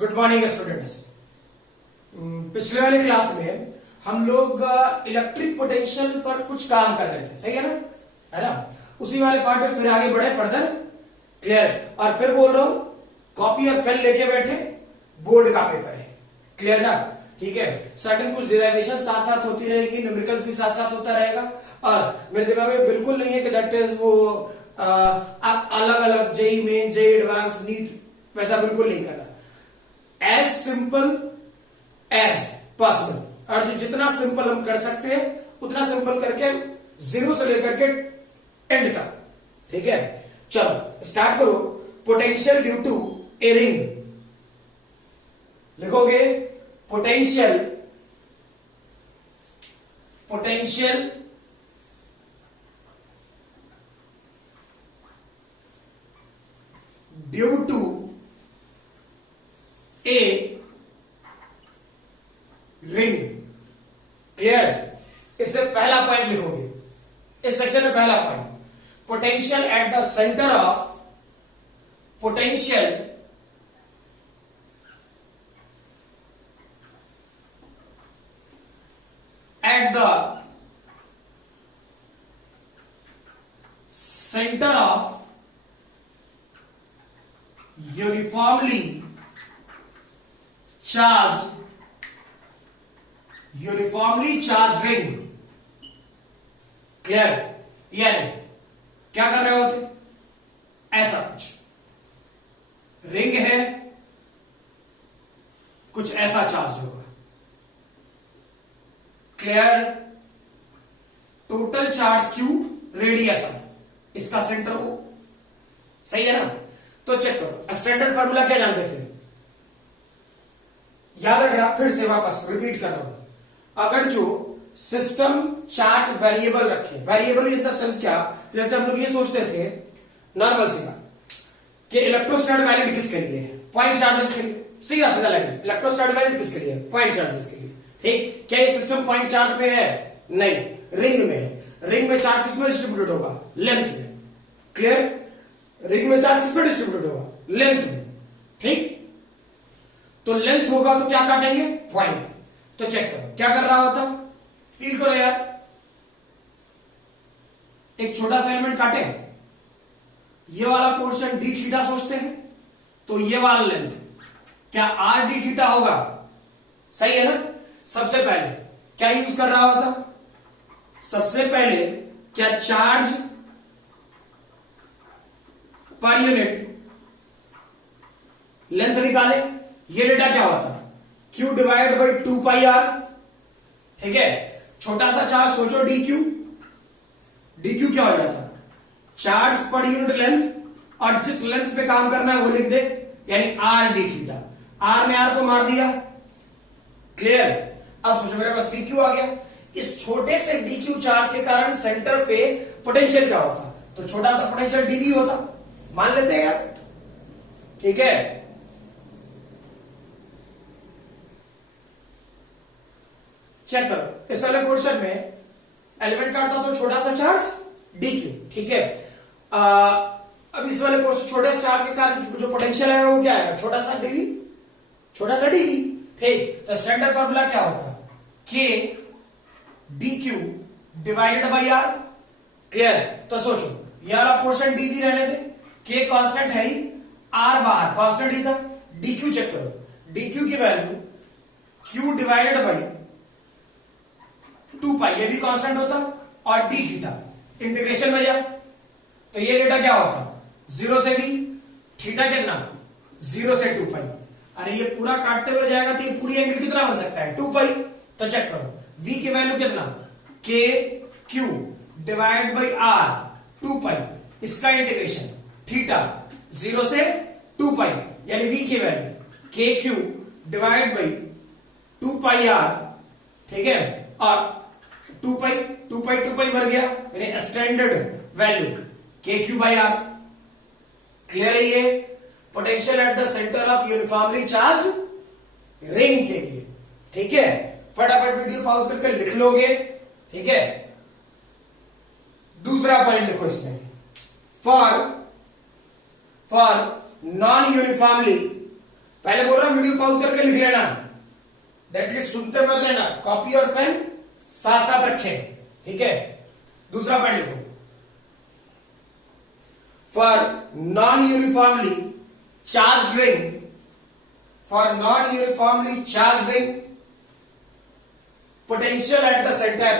Good morning students. पिछले वाले class में हम लोग इलेक्ट्रिक पोटेंशियल पर कुछ काम कर रहे थे, सही है ना। उसी वाले पार्ट में फिर आगे बढ़े फर्दर। क्लियर? और फिर बोल रहा हूं कॉपी और पेन लेके बैठे, बोर्ड का पेपर है। क्लियर ना? ठीक है। सर्टेन कुछ डिराइवेशन साथ साथ होती रहेगी, न्यूमेरिकल्स भी साथ साथ होता रहेगा। और मेरे दिमाग में बिल्कुल नहीं है कि दैट इज वो आप अलग अलग JEE Main, JEE Advance, NEET, वैसा बिल्कुल नहीं करना। एज सिंपल एज पॉसिबल, और जो जितना सिंपल हम कर सकते हैं उतना सिंपल करके जीरो से लेकर के एंड तक। ठीक है, चलो स्टार्ट करो। Potential due to a ring, लिखोगे potential due to a ring. Clear? इससे पहला पॉइंट लिखोगे, इस सेक्शन में पहला point, potential at the centre of uniformly charged ring। Clear? यानी क्या कर रहे होते? ऐसा कुछ रिंग है, कुछ ऐसा चार्ज होगा। Clear? Total charge Q, radius इसका सेंटर हो, सही है ना। तो चेक करो, स्टैंडर्ड फार्मूला क्या जानते थे? याद रखना, फिर से वापस रिपीट कर रहा हूं। अगर जो सिस्टम चार्ज वेरिएबल रखे, वेरिएबल इन द सेंस क्या, जैसे हम लोग ये सोचते थे नॉर्मल सी बात कि इलेक्ट्रोस्टैटिक वैलिड किसके लिए है? पॉइंट चार्जेस के लिए। सीधा सीधा लैंग्वेज, इलेक्ट्रोस्टैटिक वैलिड किसके लिए है? पॉइंट चार्जेस के लिए। ठीक, क्या ये सिस्टम पॉइंट चार्ज में है? नहीं, रिंग में है। रिंग में चार्ज किसमें डिस्ट्रीब्यूटेड होगा? लेंथ में। क्लियर? रिंग में चार्ज किसमें डिस्ट्रीब्यूटेड होगा? लेंथ में। ठीक, तो लेंथ होगा तो क्या काटेंगे? पॉइंट। तो चेक करो क्या कर रहा होता, फील करो यार। एक छोटा सा एलिमेंट काटे, ये वाला पोर्शन डी थीटा सोचते हैं, तो ये वाला लेंथ क्या आर डी थीटा होगा? सही है ना। सबसे पहले क्या यूज कर रहा होता? सबसे पहले क्या चार्ज पर यूनिट लेंथ निकाले। ये डेटा क्या होता? Q divide by 2 pi R. ठीक है, छोटा सा चार्ज सोचो डी क्यू क्या हो जाता? चार्ज पर यूनिट लेंथ, और जिस लेंथ पे काम करना है वो लिख दे, यानी आर डी थीटा। आर ने आर को मार दिया। क्लियर? अब सोचो मेरे पास डी क्यू आ गया। इस छोटे से डी क्यू चार्ज के कारण सेंटर पे पोटेंशियल क्या होता? तो छोटा सा पोटेंशियल डीवी होता, मान लेते हैं यार। ठीक है, चेक करो, इस वाले पोर्शन में एलिमेंट काटता तो छोटा सा चार्ज डी क्यू। ठीक है, अब इस वाले पोर्शन छोटे से चार्ज के कारण जो पोटेंशियल है वो क्या है? छोटा सा डीवी। ठीक, तो स्टैंडर्ड फॉर्मूला क्या होता? K D Q divided by R. Clear? तो सोचो ये वाला पोर्शन डीवी रहने दे, के कांस्टेंट है ही, आर बाहर कांस्टेंट ही था। डी क्यू चेक करो, डी क्यू की वैल्यू क्यू डिवाइडेड बाई 2 पाई, ये भी कांस्टेंट होता, और डी थीटा इंटीग्रेशन में जा, तो ये डेटा क्या होता? 0 से v, थीटा कितना? 0 से 2 पाई। अरे ये पूरा काटते हुए जाएगा तो ये पूरी एंगल कितना बन सकता है? 2 पाई। तो चेक करो v की वैल्यू कितना? के क्यू डिवाइड बाई आर 2 पाई, इसका इंटीग्रेशन थीटा 0 से 2 पाई, यानी v की value K Q divide by 2 pi R. ठीक है, और 2 पाई मर गया, यानी standard value K Q by R. Clear है ये? Potential at the centre of uniformly charge ring के लिए। ठीक है, फटाफट वीडियो पॉज करके लिख लोगे। ठीक है, दूसरा पॉइंट लिखो इसमें, फॉर नॉन यूनिफॉर्मली पहले बोल रहा हूं वीडियो पॉज करके लिख लेना, दैट सुनते मत रहना, कॉपी और पेन साथ साथ रखें, ठीक है। दूसरा पॉइंट लिखो, for non uniformly charge ring, for non uniformly charge ring potential at the center,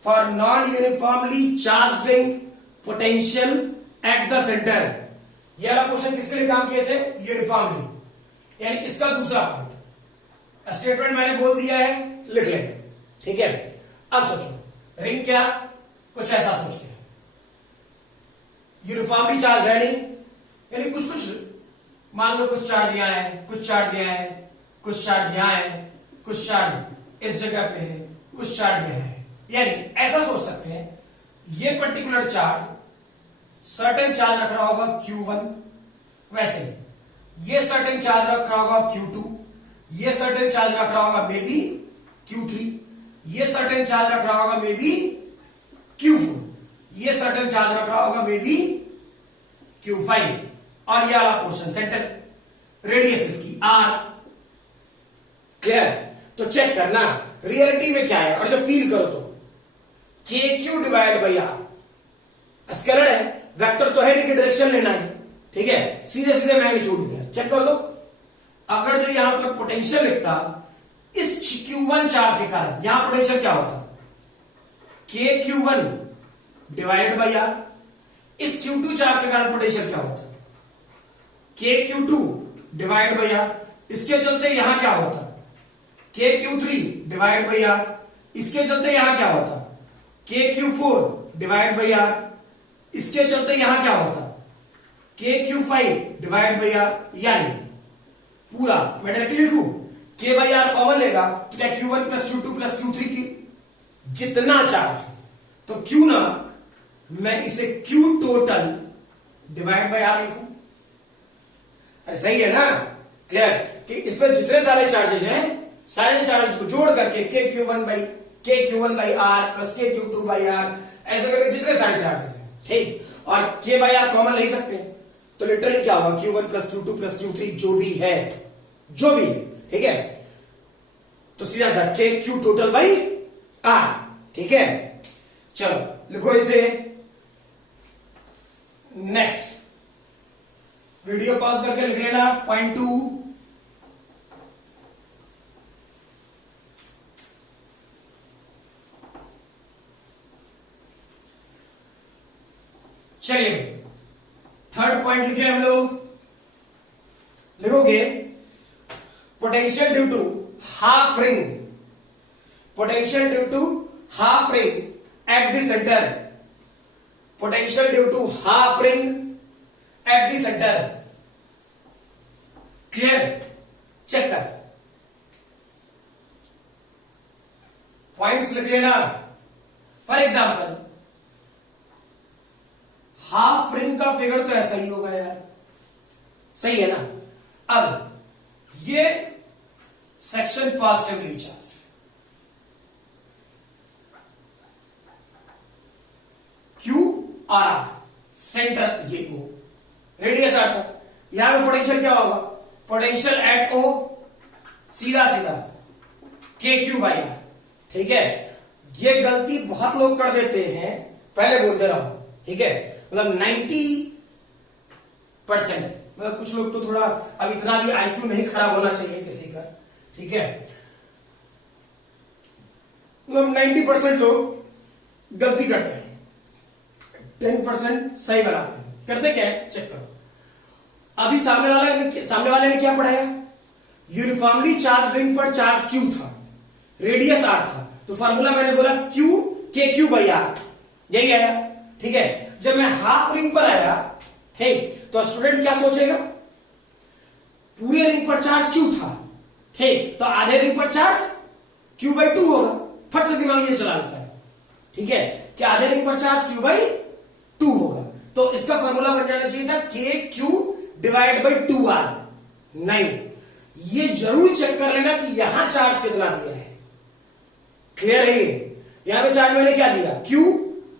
for non-uniformly charged ring potential at the center। ये वाला क्वेश्चन किसके लिए काम किए थे? यूनिफॉर्मली, यानी इसका दूसरा पॉइंट। स्टेटमेंट मैंने बोल दिया है, लिख लेंगे, ठीक है। अब सोचो रिंग क्या, कुछ ऐसा सोचते हैं, यूनिफॉर्मली चार्ज है नहीं, यानी कुछ कुछ मान लो कुछ चार्ज यहां है, कुछ चार्ज यहां है, कुछ चार्ज यहां है, कुछ चार्ज इस जगह पे है, कुछ चार्ज यहां है। यानी ऐसा सोच सकते हैं ये पर्टिकुलर चार्ज सर्टेन चार्ज रख रहा होगा Q1, वैसे ये सर्टेन चार्ज रख रहा होगा Q2, ये सर्टेन चार्ज रख रहा होगा मे बी Q3, ये सर्टेन चार्ज रख रहा होगा मे बी Q4, ये सर्टेन चार्ज रख रहा होगा मे बी Q5, और ये वाला पोर्शन सेंटर रेडियस इसकी R। क्लियर? तो चेक करना रियलिटी में क्या है, और जब फील करो तो KQ divide by R scalar है, वेक्टर तो है लेकिन डायरेक्शन लेना है, ठीक है, सीधे सीधे मैग्नीट्यूड दिया, चेक कर दो। अगर जो यहां पर पोटेंशियल लिखता इस Q1 चार्ज के कारण, यहां पोटेंशियल क्या होता? KQ1 divide by R। इस Q2 चार्ज के कारण पोटेंशियल क्या होता? KQ2 divide by R। इसके चलते यहां क्या होता? KQ3 divide by R। इसके चलते यहां क्या होता? KQ4 divide by R। इसके चलते यहां क्या होता? KQ5 divide by R। यानी पूरा मैं डायरेक्टली लिखूं, K बाई R कॉमन लेगा तो क्या Q1 plus Q2 plus Q3 की जितना चार्ज हो, तो क्यों ना मैं इसे Q total divide by R लिखूं। अरे सही है ना? क्लियर कि इसमें जितने सारे चार्जेस हैं, सारे चार्जेस को जोड़ करके KQ1 by R plus KQ2 by R, ऐसे करके जितने सारे चार्जेस हैं, ठीक, और K बाई R कॉमन ले सकते हैं, तो लिटरली क्या होगा? Q1 plus Q2 plus Q3 जो भी है, ठीक है, तो सीधा सा KQ टोटल बाई R, ठीक है। चलो लिखो इसे। नेक्स्ट वीडियो पॉज करके लिख लेना पॉइंट 2। चलिए थर्ड पॉइंट लिखे हम लोग, लिखोगे potential due to half ring, potential due to half ring at the centre, potential due to half ring at the centre. Clear? Check कर, पॉइंट्स लिख लेना। फॉर एग्जाम्पल हाफ रिंग का figure तो ऐसा ही होगा यार, सही है ना? अब ये सेक्शन पॉजिटिवली चार्ज, Q और R, सेंटर ये O, रेडियस R था, यहां पे पोटेंशियल क्या होगा? पोटेंशियल एट O सीधा सीधा KQ बाई R, ठीक है। ये गलती बहुत लोग कर देते हैं, पहले बोल दे रहा हूं, ठीक है, मतलब 90%, मतलब कुछ लोग तो थोड़ा, अब इतना भी IQ नहीं खराब होना चाहिए किसी का, ठीक है, मतलब 90% लोग गलती करते हैं, 10% सही बनाते हैं। करते क्या है? चेक करो। अभी सामने वाले ने क्या पढ़ाया? यूनिफॉर्मली चार्ज रिंग पर चार्ज Q था, रेडियस R था, तो फॉर्मूला मैंने बोला Q KQ बाई R, यही आया, ठीक है। जब मैं हाफ रिंग पर आया, ठीक, तो स्टूडेंट क्या सोचेगा? पूरे रिंग पर चार्ज Q था, ठीक, तो आधे रिंग पर चार्ज Q बाई 2 होगा, फट से दिमाग ये चला लेता है, ठीक है, कि आधे रिंग पर चार्ज Q बाई 2 होगा, तो इसका फॉर्मूला बन जाना चाहिए था KQ डिवाइड बाई 2R। नहीं, ये जरूर चेक कर लेना कि यहां चार्ज कितना दिया है। क्लियर है? यहां पे चार्ज मैंने क्या दिया? Q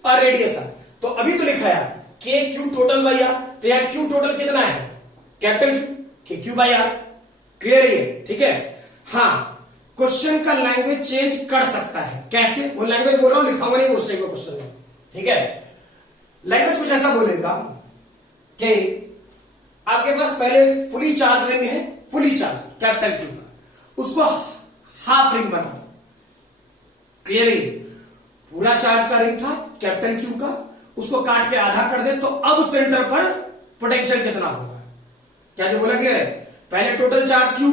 और रेडियस R, तो अभी तो लिखा है KQ टोटल बाई R, तो यहां Q टोटल कितना है? कैपिटल Q, के क्यू बाई आर। क्लियर है? ठीक है। हाँ, क्वेश्चन का लैंग्वेज चेंज कर सकता है। कैसे? वो लैंग्वेज बोल रहा हूं, लिखाऊंगा नहीं उस टाइप का क्वेश्चन में। ठीक है, लैंग्वेज कुछ ऐसा बोलेगा कि आपके पास पहले फुली चार्ज रिंग है, फुली चार्ज कैपिटल क्यू का, उसको हाफ रिंग बना दो। क्लियर है? पूरा चार्ज का रिंग था कैपिटल क्यू का, उसको काट के आधा कर दे, तो अब सेंटर पर पोटेंशियल कितना होगा? क्या जो बोला क्लियर है? पहले टोटल चार्ज क्यू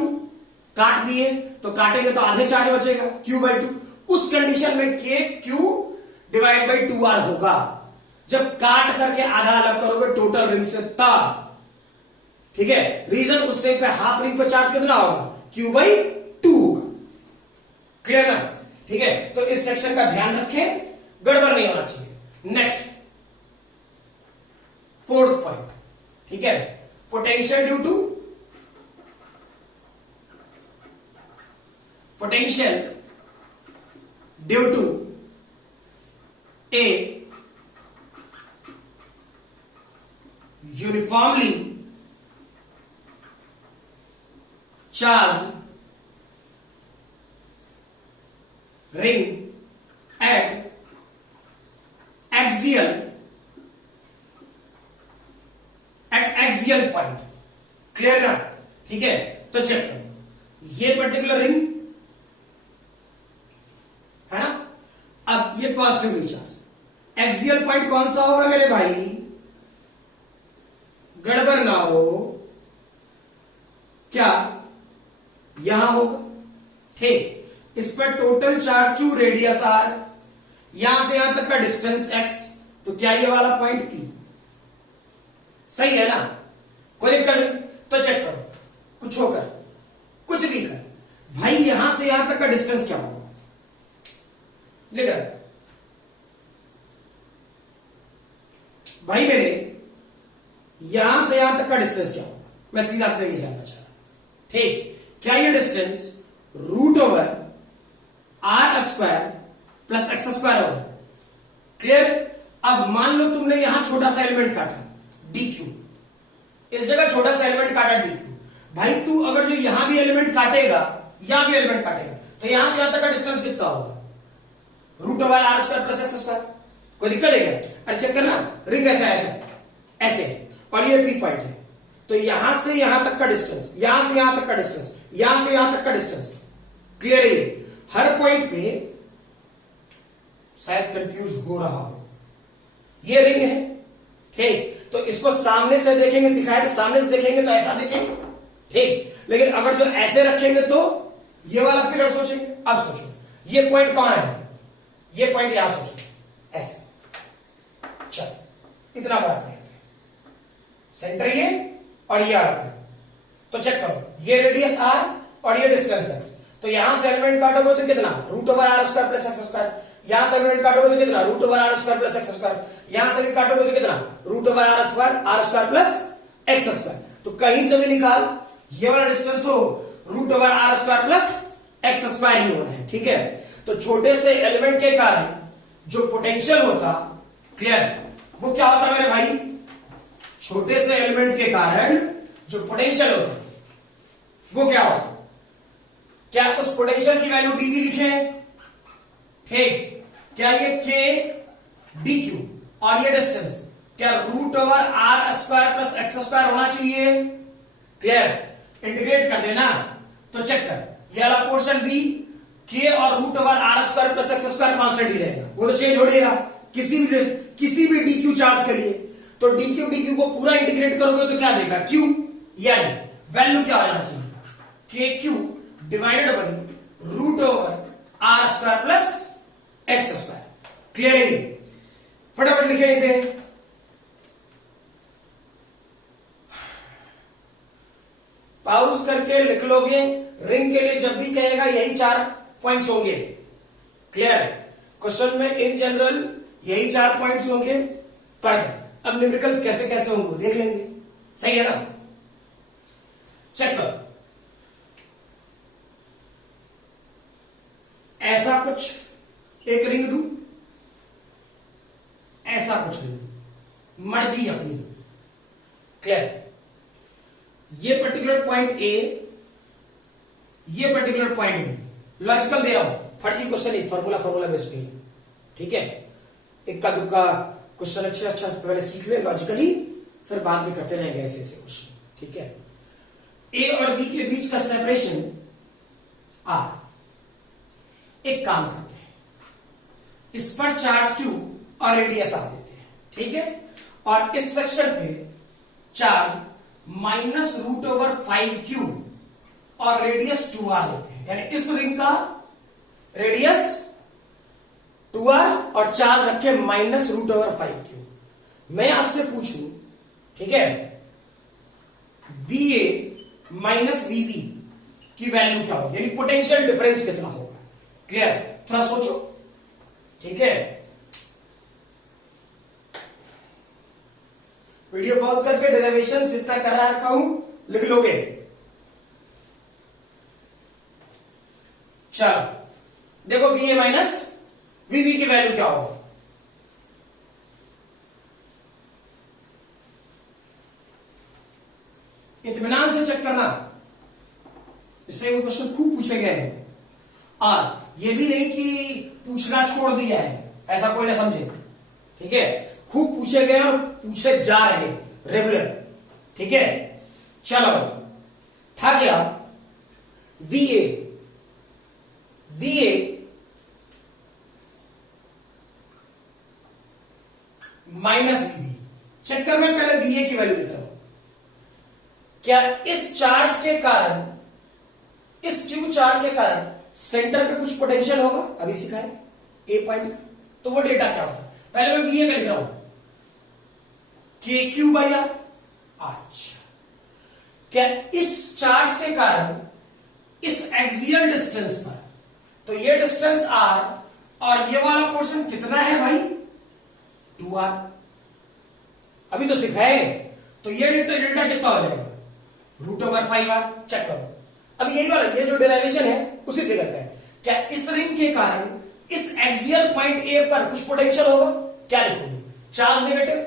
काट दिए, तो काटेंगे तो आधे चार्ज बचेगा क्यू बाई टू। उस कंडीशन में K Q divide by 2r होगा। जब काट करके आधा अलग करोगे टोटल रिंग से तब। ठीक है, रीजन उस टाइम पे हाफ रिंग पे चार्ज कितना होगा? क्यू बाई 2 होगा। क्लियर ना? ठीक है, तो इस सेक्शन का ध्यान रखें, गड़बड़ नहीं होना चाहिए। Next, fourth point. ठीक है, potential due to a uniformly charge ring at axial point. Clear ना? ठीक है, तो चेक करो, ये पर्टिकुलर रिंग है ना, अब ये पॉजिटिवली चार्ज, एक्सियल पॉइंट कौन सा होगा मेरे भाई? गड़बड़ ना हो, क्या यहां होगा? ठीक, इस पर total charge Q, radius R, यहां से यहां तक का डिस्टेंस एक्स, तो क्या ये वाला पॉइंट पी? सही है ना? कोई दिक्कत नहीं? तो चेक करो, कुछ होकर कुछ भी कर भाई, यहां से यहां तक का डिस्टेंस क्या होगा? लिख रहा है भाई मेरे, यहां से यहां तक का डिस्टेंस क्या होगा? मैं सीधा से नहीं जानना चाह रहा। ठीक, क्या ये distance root over R square plus X square होगा? क्लियर? अब मान लो तुमने यहां छोटा सा एलिमेंट काटा डी क्यू, इस जगह छोटा सा एलिमेंट काटा डी क्यू। भाई तू अगर जो यहां भी एलिमेंट काटेगा, यहां भी एलिमेंट काटेगा, तो यहां से यहां तक का डिस्टेंस कितना होगा? Root over R square plus X square. कोई दिक्कत है क्या? अरे चेक करना, रिंग ऐसा ऐसे ऐसे और ये पी पॉइंट है, तो यहां से यहां तक का डिस्टेंस, यहां से यहां तक का डिस्टेंस, यहां से यहां तक का डिस्टेंस। क्लियर है? हर पॉइंट पे शायद कंफ्यूज हो रहा हो, ये रिंग है। ठीक, तो इसको सामने से देखेंगे, सिखाया था सामने से देखेंगे तो ऐसा देखेंगे। ठीक, लेकिन अगर जो ऐसे रखेंगे तो ये वाला फिगर सोचेंगे। अब सोचो, ये पॉइंट कहां है? ये पॉइंट यहां सोचो, ऐसे। चलो, इतना बड़ा कर लेते हैं, सेंटर ये और ये आर। तो चेक करो, ये रेडियस आर और ये डिस्टेंस एक्स, तो यहां से एलिमेंट काटोगे तो कितना? Root over R square plus X square. यहां से एलिमेंट काटोगे तो कितना? Root over R square plus X square. यहां से भी काटोगे तो कितना? Root over R square plus X square. तो कहीं से भी निकाल, ये वाला डिस्टेंस तो root over R square plus X square ही होना है। ठीक है, तो छोटे से एलिमेंट के कारण जो पोटेंशियल होता, क्लियर, वो क्या होता मेरे भाई? छोटे से एलिमेंट के कारण जो पोटेंशियल होता वो क्या होता? क्या उस पोटेंशियल की वैल्यू डीवी लिखे? ठीक, क्या ये के डी क्यू और ये डिस्टेंस क्या root over R square plus X square होना चाहिए? क्लियर? इंटीग्रेट कर देना, तो चेक कर, ये वाला पोर्शन बी के और root over R square plus X square constant ही रहेगा, वो तो चेंज हो जाएगा किसी भी डी क्यू चार्ज के लिए। तो डी क्यू को पूरा इंटीग्रेट करोगे तो क्या देगा? क्यू, यानी वैल्यू क्या हो जाना चाहिए? K Q divided by root over R square plus X square. Clear है? फटाफट लिखे इसे। पाउज करके लिख लोगे, रिंग के लिए जब भी कहेगा यही 4 पॉइंट्स होंगे। क्लियर? क्वेश्चन में इन जनरल यही 4 पॉइंट्स होंगे, पर अब न्यूमेरिकल्स कैसे कैसे होंगे देख लेंगे। सही है ना? चेक करो, ऐसा कुछ एक रिंग दू, ऐसा कुछ रिंग, मर्जी अपनी। क्लियर? ये पर्टिकुलर पर्टिकुलर पॉइंट ए, ये पर्टिकुलर पॉइंट बी। लॉजिकल दे रहा हूं, फर्जी क्वेश्चन नहीं, फॉर्मूला बेस्ड पे, ठीक है। इक्का दुक्का क्वेश्चन अच्छा पहले सीख ले लॉजिकली, फिर बाद में करते रहेंगे ऐसे ऐसे क्वेश्चन, ठीक है। ए और बी के बीच का सेपरेशन आर। एक काम करते हैं, इस पर चार्ज क्यू और रेडियस आर देते हैं, ठीक है। और इस सेक्शन पे चार्ज -√5Q और रेडियस 2r देते हैं, यानी इस रिंग का रेडियस 2r और चार्ज रखे -√5Q। मैं आपसे पूछूं, ठीक है, VA माइनस VB की वैल्यू क्या होगी, यानी पोटेंशियल डिफरेंस कितना होगा। क्लियर? थोड़ा सोचो, ठीक है। वीडियो पॉज करके डेरिवेशन जितना करा रखा हूं लिख लोगे। चलो देखो, VA माइनस VB की वैल्यू क्या होगा। इत्मीनान से चेक करना, इसलिए वो क्वेश्चन खूब पूछे गए हैं। और ये भी नहीं कि पूछना छोड़ दिया है, ऐसा कोई ना समझे, ठीक है। खूब पूछे गए और पूछे जा रहे रेगुलर, ठीक है। चलो था क्या, VA माइनस VB। चक्कर में पहले VA की वैल्यू लिख रहा हूं। क्या इस चार्ज के कारण, इस क्यू चार्ज के कारण सेंटर पे कुछ पोटेंशियल होगा, अभी सिखाए ए पॉइंट का, तो वो डेटा क्या होता है। पहले मैं VA का लिख रहा हूं, KQ/R। अच्छा, क्या इस चार्ज के कारण इस एक्सियल डिस्टेंस पर, तो ये डिस्टेंस R और ये वाला पोर्शन कितना है भाई, 2R। अभी तो सिखाए, तो ये डेल्टा कितना हो जाएगा, √5R। चेक करो, अब यही वाला, ये जो डेरिवेशन है उसी पे करते हैं। क्या इस रिंग के कारण इस एक्सियल पॉइंट ए पर कुछ पोटेंशियल होगा, क्या लिखोगे, चार्ज नेगेटिव,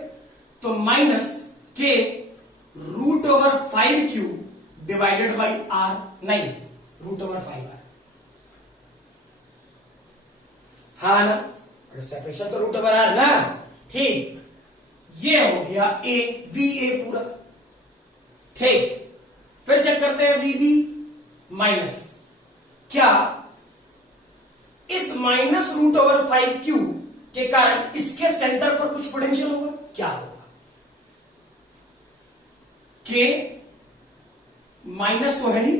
तो -K√5Q डिवाइडेड बाई R, नहीं √5R। हाँ ना, सेपरेशन तो √R ना, ठीक। ये हो गया VA पूरा, ठीक। फिर चेक करते हैं VB माइनस, क्या इस -√5Q के कारण इसके सेंटर पर कुछ पोटेंशियल होगा, क्या होगा, K माइनस तो है ही,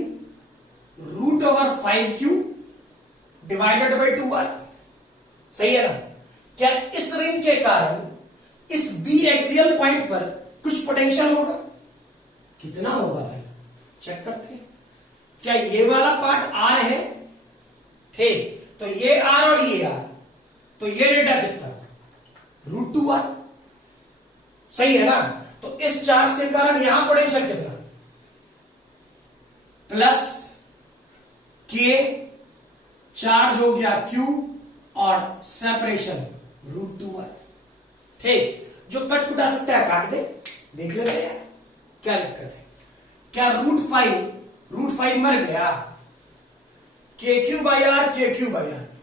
√5Q डिवाइडेड बाई 2R, सही है ना। क्या इस रिंग के कारण इस B एक्सियल पॉइंट पर कुछ पोटेंशियल होगा, कितना होगा भाई, चेक करते हैं। क्या ये वाला पार्ट R है, ठीक, तो ये R और ये R, तो ये डेटा कितना, √2R, सही है ना। तो इस चार्ज के कारण यहां पोटेंशियल कितना, प्लस K, चार्ज हो गया Q और सेपरेशन √2R, ठीक। जो कट कुटा सकता है काट दे, देख लेते हैं क्या दिक्कत है। क्या √5 मर गया, KQ/R,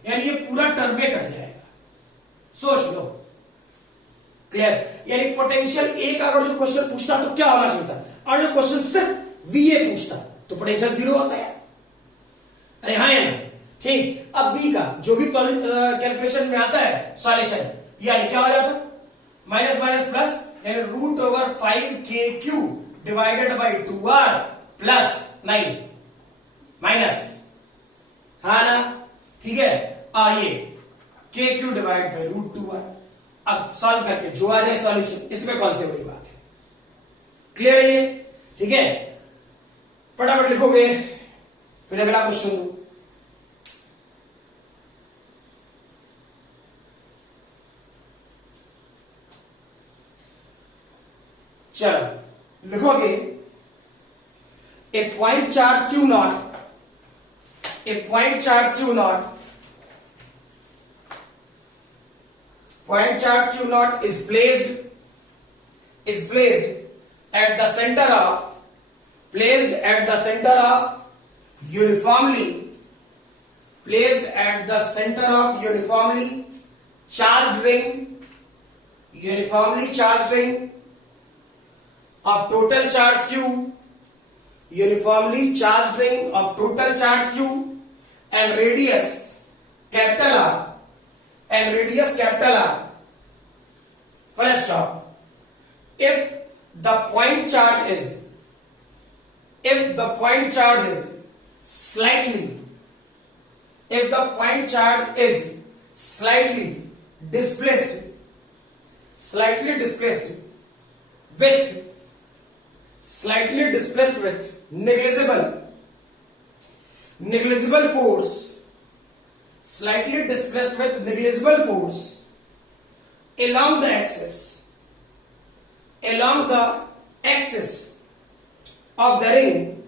यानी ये पूरा टर्म में कट जाएगा, सोच लो। क्लियर? यानी पोटेंशियल ए का अगर जो क्वेश्चन पूछता तो क्या होना चाहिए था, और जो क्वेश्चन सिर्फ VA पूछता तो पोटेंशियल 0 होता है। अरे हाँ है ना, ठीक। अब B का जो भी कैलकुलेशन में आता है सॉल्यूशन, यानी क्या हो जाता, माइनस माइनस प्लस, यानी √5KQ divided by 2R plus 9 minus, हाँ ना, ठीक है। और ये KQ डिवाइड बाई √2R। अब सॉल्व करके जो आ जाए सॉल्यूशन, इसमें कौन सी बड़ी बात है, क्लियर है ये, ठीक है। फटाफट लिखोगे, फिर अगला क्वेश्चन दो। चलो लिखोगे, a point charge Q naught, a point charge Q naught is placed at the center of placed at the center of uniformly charged ring of total charge q, and radius capital R, full stop. If the point charge is slightly displaced with negligible force along the axis of the ring,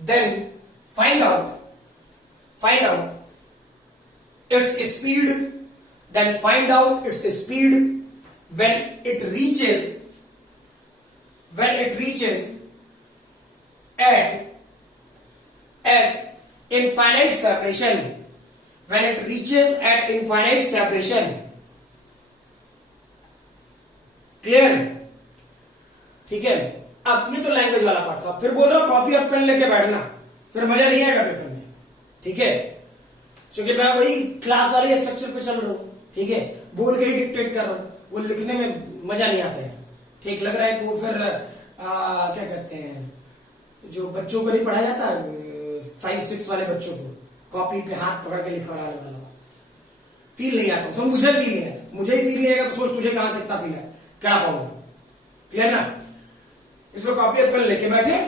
then find out its speed when it reaches at infinite separation. Clear? ठीक है। अब ये तो language वाला part था, फिर बोल रहा हूं कॉपी और पेन लेके बैठना, फिर मजा नहीं आएगा पेपर में। ठीक है, क्योंकि मैं वही क्लास वाले स्ट्रक्चर पे चल रहा हूं। ठीक है, बोल के ही डिक्टेट कर रहा हूं, वो लिखने में मजा नहीं आता है। ठीक लग रहा है कि वो फिर क्या कहते हैं, जो बच्चों को नहीं पढ़ाया जाता 5-6 वाले बच्चों को कॉपी पे हाथ पकड़ के लिखवाने वाला फील नहीं आता। मुझे फील नहीं आता, मुझे ही फील नहीं आएगा तो सोच तुझे कहां कितना फील है, क्या पाऊंगा। क्लियर ना? इसको कॉपी और पेन लेके बैठे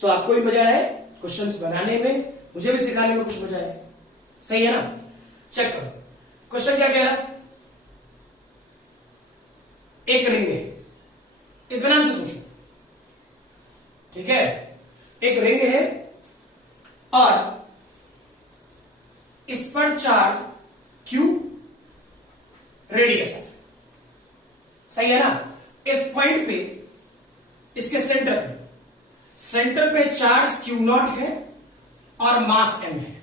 तो आपको भी मजा आए क्वेश्चंस बनाने में, मुझे भी सिखाने में कुछ मजा आए। सही है ना? चेक करो क्वेश्चन क्या कह रहा है। एक रिंग है, इतना से सोचो। ठीक है, एक रिंग है और इस पर चार्ज Q, रेडियस है। सही है ना? इस पॉइंट पे, इसके सेंटर पे चार्ज Q0 है और मास m है।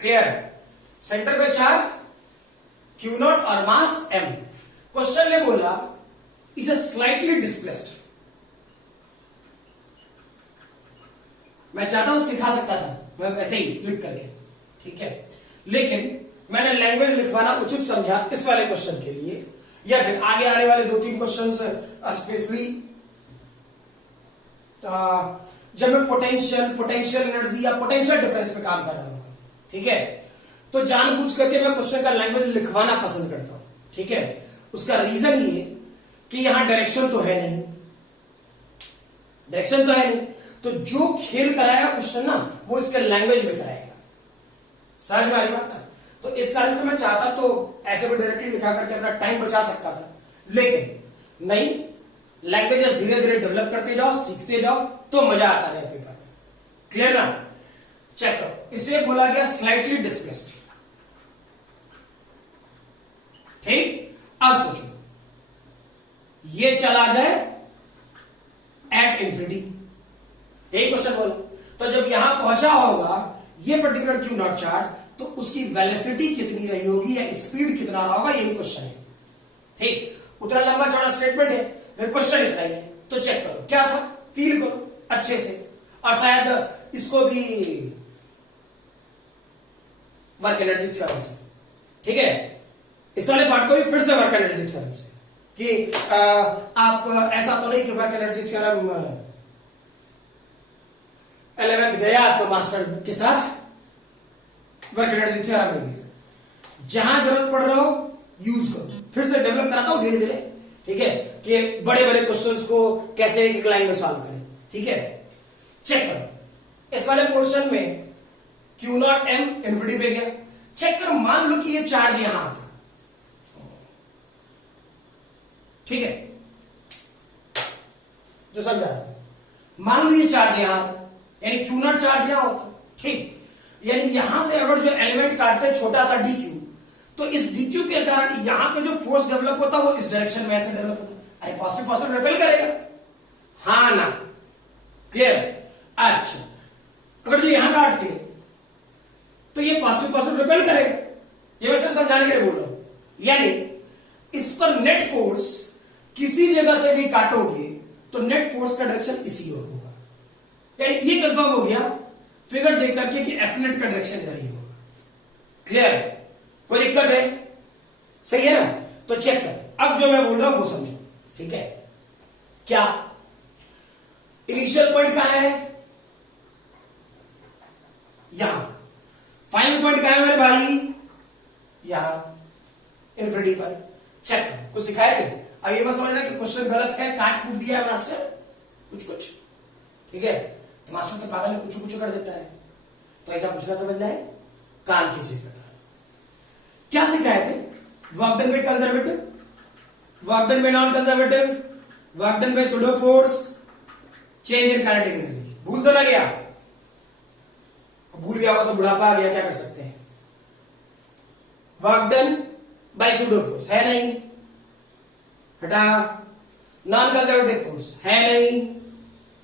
क्लियर है? सेंटर पे चार्ज Q0 और मास m। क्वेश्चन ने बोला इसे स्लाइटली डिस्प्लेस्ड। मैं चाहता हूं सिखा सकता था मैं वैसे ही लिख करके, ठीक है, लेकिन मैंने लैंग्वेज लिखवाना उचित समझा इस वाले क्वेश्चन के लिए, या फिर आगे आने वाले 2-3 क्वेश्चन स्पेशली जब मैं पोटेंशियल एनर्जी या पोटेंशियल डिफरेंस पे काम कर रहा हूं। ठीक है, तो जानबूझ करके मैं क्वेश्चन का लैंग्वेज लिखवाना पसंद करता हूं। ठीक है, उसका रीजन ये कि यहां डायरेक्शन तो है नहीं, तो जो खेल कराया क्वेश्चन ना वो इसके लैंग्वेज में कराएगा। समझ में आ रही बात? तो इस कारण से मैं चाहता तो ऐसे भी डायरेक्टली लिखा करके अपना टाइम बचा सकता था, लेकिन नहीं, लैंग्वेजेस धीरे धीरे डेवलप करते जाओ, सीखते जाओ तो मजा आता है पेपर में। क्लियर ना? चेक करो, इसे बोला गया स्लाइटली डिस्प्लेस्ड। ठीक, अब सोचो ये चला जाए एट इंफिनिटी, यही क्वेश्चन बोलो। तो जब यहां पहुंचा होगा ये पर्टिकुलर Q0 चार्ज, तो उसकी वेलोसिटी कितनी रही होगी या स्पीड कितना रहा होगा, यही क्वेश्चन है। ठीक, उतना लंबा चौड़ा स्टेटमेंट है, क्वेश्चन इतना ही है। तो चेक करो क्या था, फील करो अच्छे से, और शायद इसको भी वर्क एनर्जी थ्योरम से, ठीक है, इस वाले पार्ट को भी फिर से वर्क एनर्जी थ्योरम से, कि आप ऐसा तो नहीं कि वर्क एनर्जी थ्योरम 11th गया तो मास्टर के साथ वर्क एनर्जी थ्योरम में गया, जहां जरूरत पड़ रहा हो यूज करो। फिर से डेवलप कराता हूं धीरे धीरे, ठीक है, कि बड़े बड़े क्वेश्चंस को कैसे एक लाइन में सॉल्व करें। ठीक है, चेक करो इस वाले पोर्शन में Q0 m इन्फिनिटी पे गया। चेक करो, मान लो कि ये चार्ज यहां आता, ठीक है, जो समझा रहा, मान लो ये चार्ज यहां आता, यानी Q0 चार्ज यहां होता। ठीक, यानी यहां से अगर जो एलिमेंट काटते हैं छोटा सा dq, तो इस dq के कारण यहां पे जो फोर्स डेवलप होता है वो इस डायरेक्शन में ऐसे डेवलप होता है। अरे पॉजिटिव पॉजिटिव रिपेल करेगा, हाँ ना, क्लियर। अच्छा, अगर जो यहां काटते तो ये पॉजिटिव पॉजिटिव रिपेल करेगा, ये मैं सिर्फ समझाने के लिए बोल रहा हूं। यानी इस पर नेट फोर्स किसी जगह से भी काटोगे तो नेट फोर्स का डायरेक्शन इसी ओर होगा। यानी ये कंफर्म हो गया फिगर देख करके कि एफ नेट का डायरेक्शन इधर ही होगा। क्लियर, कोई दिक्कत है? सही है ना? तो चेक कर, अब जो मैं बोल रहा हूं वो समझो, ठीक है? क्या इनिशियल पॉइंट कहां है? यहां। फाइनल पॉइंट कहां है मेरे भाई? यहां, इन्फिनिटी पर। चेक कर, कुछ सिखाए थे? अब ये बस समझना कि क्वेश्चन गलत है, काट कूट दिया है मास्टर कुछ कुछ, ठीक है? तो मास्टर तो पागल है, कुछ कुछ कर देता है, तो ऐसा पूछना समझना है, काम की चीज करना। क्या सिखाए थे? Work done by conservative, work done by non conservative, work done by pseudo force, change in kinetic energy. भूल तो ना गया? भूल गया होगा तो बुढ़ापा आ गया, क्या कर सकते हैं? Work done by pseudo force है नहीं, हटा। नॉन कंजर्वेटिव फोर्स है नहीं,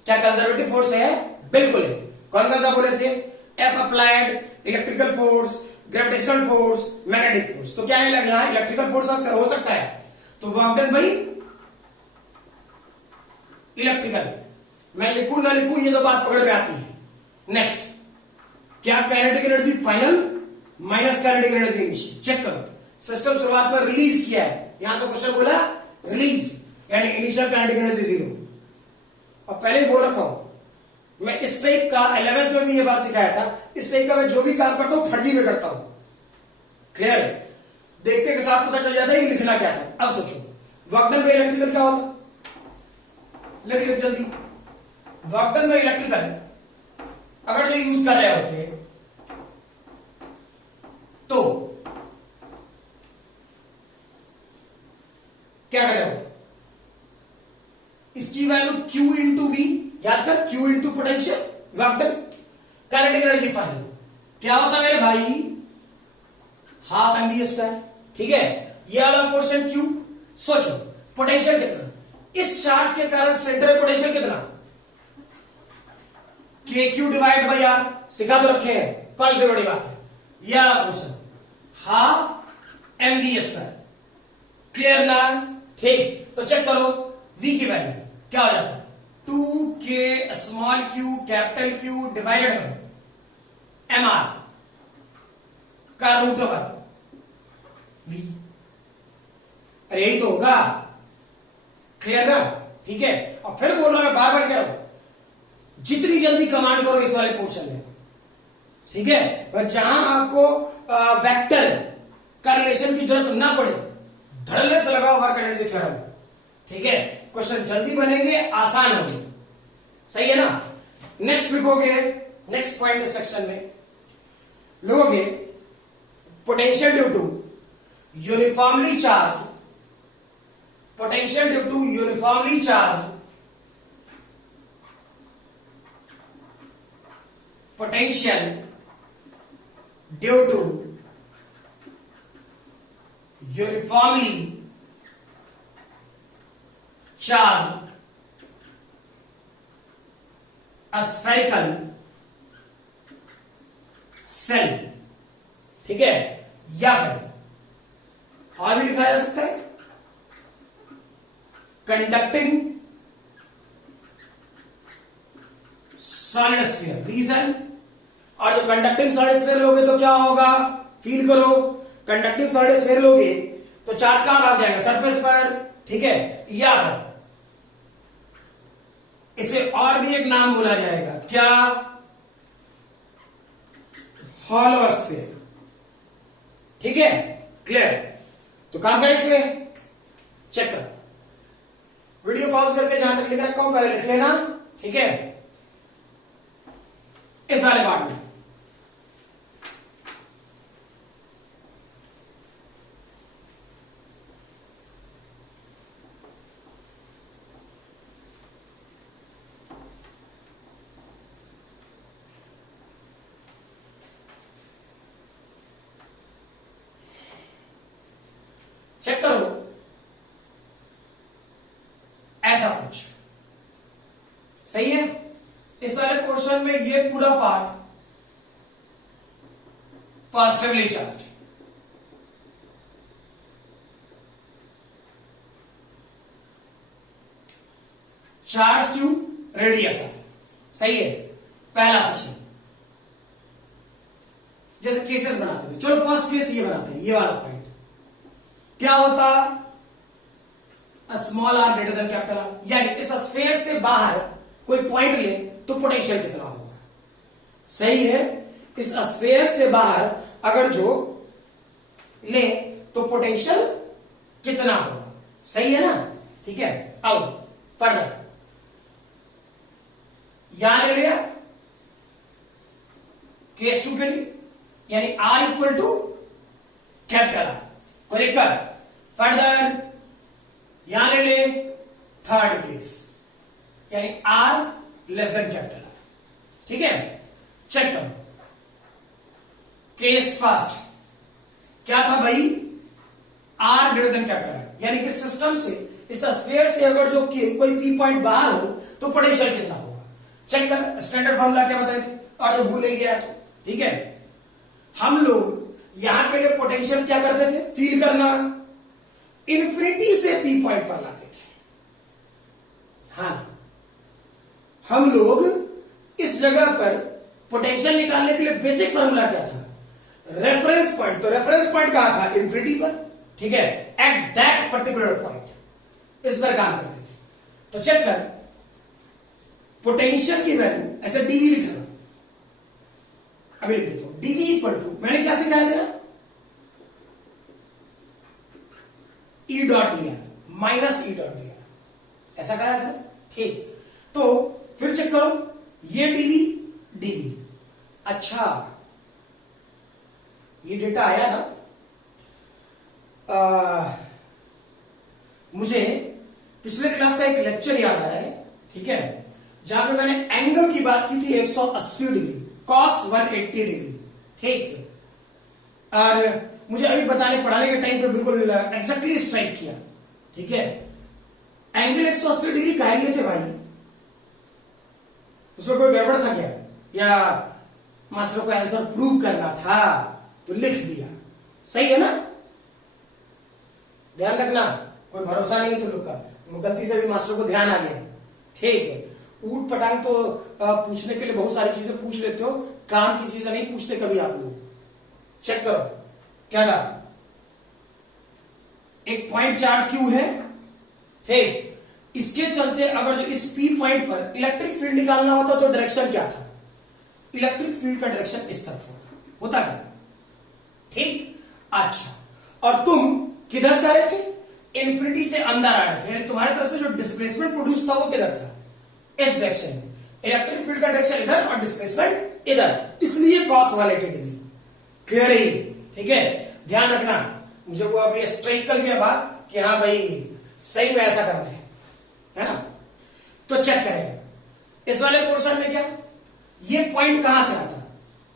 क्या कंजर्वेटिव फोर्स है? बिल्कुल है। कौन कौन सा बोले थे? F applied, electrical force, gravitational force, magnetic force. तो क्या है लगा? इलेक्ट्रिकल फोर्स हो सकता है, तो वर्क डन बाय इलेक्ट्रिकल। मैं लिखूं ना लिखूं ये तो बात पकड़ में आती है। नेक्स्ट, क्या kinetic energy final minus kinetic energy initial. Check करो, सिस्टम शुरुआत में रिलीज किया है, यहां से क्वेश्चन बोला रिलीज, यानी इनिशियल काइनेटिक एनर्जी 0। और पहले ही बोल रखा हूं मैं, इस टाइप का 11th में भी ये बात सिखाया था, इस टाइप का मैं जो भी काम करता हूं फर्जी में करता हूं। क्लियर? देखते के साथ पता चल जाता है ये लिखना क्या था। अब सोचो, वर्क डन बाय इलेक्ट्रिकल क्या होता? लिख लो जल्दी। वर्क डन बाय इलेक्ट्रिकल अगर जो यूज कर रहे होते तो क्या कर रहे होते? इसकी वैल्यू Q इंटू वी, याद कर, Q into potential, work done, kinetic energy final क्या होता मेरे भाई? Half mv square. ठीक है, ये वाला पोर्शन Q। सोचो पोटेंशियल कितना, इस चार्ज के कारण सेंट्रल पोटेंशियल कितना? KQ डिवाइड बाई R, सिखा तो रखे हैं, कौन सी बड़ी बात है? ये वाला portion half mv square. Clear ना? ठीक, तो चेक करो v की वैल्यू क्या हो जाता है? 2k small q capital Q divided by mr का रूट ओवर v। अरे यही तो होगा। क्लियर ना? ठीक है, और फिर बोल रहा मैं बार बार कह रहा हूं, जितनी जल्दी कमांड करो इस वाले पोर्शन में, ठीक है? और जहां आपको वेक्टर का रिलेशन की जरूरत ना पड़े, धड़ल्ले से लगाओ वर्क एनर्जी थ्योरम। ठीक है, क्वेश्चन जल्दी बनेंगे, आसान होंगे। सही है ना? नेक्स्ट लिखोगे, नेक्स्ट पॉइंट इस सेक्शन में लोगे, potential due to uniformly charge, potential due to uniformly charge potential due to uniformly charged a spherical cell। ठीक है, या फिर और भी लिखा जा सकता है कंडक्टिंग सॉलिड स्फीयर। रीजन, और जो कंडक्टिंग सॉलिड स्फीयर लोगे तो क्या होगा? फील करो, कंडक्टिंग सॉलिड स्फीयर लोगे तो चार्ज कहां भाग जाएगा? सरफेस पर। ठीक है, या फिर इसे और भी एक नाम बोला जाएगा, क्या? Hollow sphere. ठीक है, क्लियर? तो काम करें इसमें, चेक कर, वीडियो पॉज करके जहां तक लिख रखा हूं पहले लिख लेना। ठीक है, इस वाले पार्ट में सही है। इस वाले पोर्शन में ये पूरा part positively charge, charge Q radius है, सही है। पहला सेक्शन जैसे केसेस बनाते थे, चलो फर्स्ट केस ये बनाते हैं, ये वाला पॉइंट क्या होता, small R greater than capital R, यानी इस स्फीयर से बाहर कोई पॉइंट ले तो पोटेंशियल कितना होगा, सही है। इस स्फीयर से बाहर अगर जो ले तो पोटेंशियल कितना होगा, सही है ना, ठीक है। आओ फर्दर यहां ले लिया केस 2 के लिए, यानी R equal to capital R, correct कर। फर्दर यहां ले ले थर्ड केस, यानी R less than capital R, ठीक है। चेक करो केस फर्स्ट क्या था भाई, R greater than capital R, यानी कि सिस्टम से इस स्फीयर से अगर जो कोई पी पॉइंट बाहर हो तो पोटेंशियल कितना होगा। चेक कर, स्टैंडर्ड फॉर्मूला क्या बताए थे, और जो भूल ही गया तो ठीक है। हम लोग यहां के लिए पोटेंशियल क्या करते थे, फील करना, इन्फिनिटी से पी पॉइंट पर लाते थे। हाँ, हम लोग इस जगह पर पोटेंशियल निकालने के लिए बेसिक फॉर्मूला क्या था, रेफरेंस पॉइंट। तो रेफरेंस पॉइंट कहां था, इन्फिनिटी पर, ठीक है। एट दैट पर्टिकुलर पॉइंट इस पर काम करते थे। तो चेक कर, पोटेंशियल की वैल्यू ऐसे डीवी लिखना, अभी लिख देता हूं, डीवी इक्वल टू, मैंने क्या सिखाया था, ई dot D are minus E dot D are, ऐसा कराया था, ठीक। तो फिर चेक करो, ये डीवी डीवी, अच्छा ये डेटा आया ना, मुझे पिछले क्लास का एक लेक्चर याद आ रहा है, ठीक है, जहां पे मैंने एंगल की बात की थी 180 डिग्री, कॉस 180 डिग्री, ठीक। और मुझे अभी पढ़ाने के टाइम पे बिल्कुल एग्जैक्टली स्ट्राइक किया, ठीक है। एंगल 180 डिग्री कह लिए थे भाई, उसमें कोई गड़बड़ था क्या, या मास्टर को आंसर प्रूव करना था तो लिख दिया, सही है ना। ध्यान रखना, कोई भरोसा नहीं तुम लोग का, गलती से भी मास्टर को ध्यान आ गया, ठीक है। ऊट पटांग तो पूछने के लिए बहुत सारी चीजें पूछ लेते हो, काम की चीजें नहीं पूछते कभी आप लोग। चेक करो क्या था, एक पॉइंट चार्ज क्यू है, ठीक। इसके चलते अगर जो इस पी पॉइंट पर इलेक्ट्रिक फील्ड निकालना होता तो डायरेक्शन क्या था, इलेक्ट्रिक फील्ड का डायरेक्शन इस तरफ होता क्या, ठीक। अच्छा, और तुम किधर से आ रहे थे, इन्फिनिटी से अंदर आ रहे थे, यानी तुम्हारी तरफ से जो डिस्प्लेसमेंट प्रोड्यूस था वो किधर था, इस डायरेक्शन में। इलेक्ट्रिक फील्ड का डायरेक्शन इधर और डिस्प्लेसमेंट इधर, इसलिए cos 180 डिग्री, क्लियर है, ठीक है। ध्यान रखना, मुझे वो अभी स्ट्राइक कर गया बात कि हाँ भाई सही में ऐसा करना है ना। तो चेक करें इस वाले पोर्शन में क्या, ये पॉइंट कहां से आता,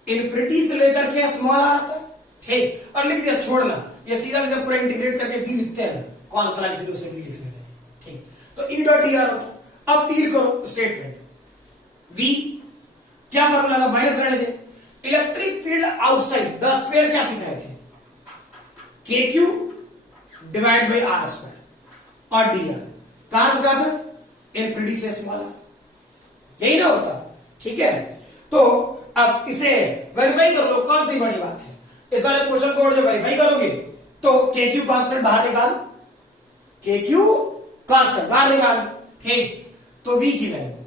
इन्फिनिटी से लेकर के स्मॉल आता, ठीक। और लिख दिया, छोड़ना, ये सीधा सीधा पूरा इंटीग्रेट करके बी लिखते हैं, कौन उतना किसी दूसरे बी लिख लेते हैं, ठीक। तो ई डॉट डी आर होता। अब पील करो स्टेटमेंट, वी क्या फॉर्मूला था, माइनस रहने दे, electric field outside the sphere क्या सिखाए थे, K Q divide by R square, और डी आर कहां से कहा था, इन्फिनिटी से स्मॉल आर, यही ना होता, ठीक है। तो अब इसे वेरीफाई कर लो, कौन सी बड़ी बात है, इस वाले क्वेश्चन को जो वेरीफाई करोगे तो के क्यू कांस्टेंट बाहर निकाल, के क्यू कांस्टेंट बाहर निकाल, ठीक। तो v की value,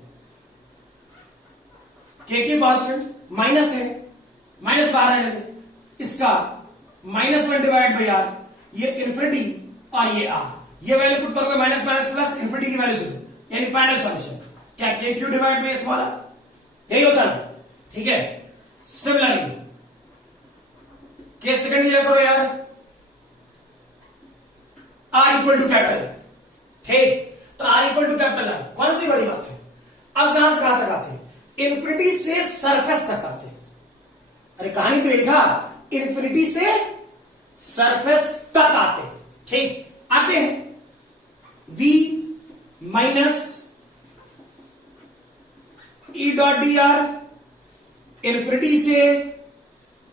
K Q constant minus है, माइनस बाहर रहने दे, इसका -1 डिवाइड बाई आर, ये इन्फिनिटी और ये आर, ये वैल्यू पुट करोगे माइनस माइनस प्लस, इन्फिनिटी की वैल्यू 0, यानी फाइनल सॉल्यूशन क्या, K Q divide by small R, यही होता है, ठीक है। सिमिलरली केस सेकंड लिया करो यार, आर इक्वल टू कैपिटल, ठीक। तो R equal to capital R, कौन सी बड़ी बात है। अब कहां से कहां तक आते, इन्फिनिटी से सरफेस तक आते, अरे कहानी तो एक था, इन्फिनिटी से सरफेस तक आते, ठीक, आते हैं। v minus dot D are infinity से